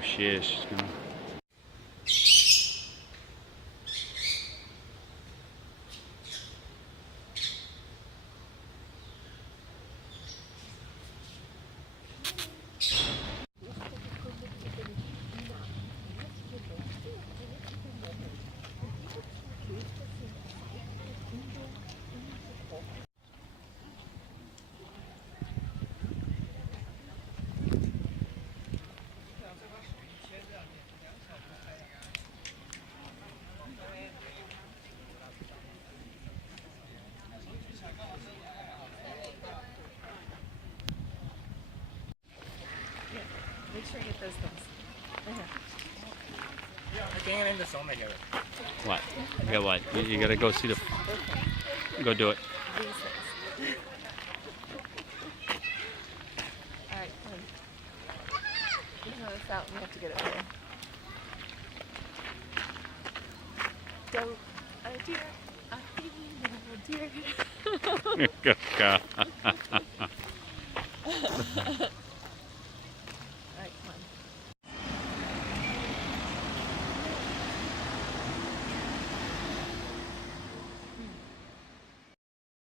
There she is. She's gonna... Make sure you get those things. What? You got what? You gotta go see the... Go do it. These things. Alright, come on. You know this out and we have to get it there. Go, oh dear, oh dear. Good God.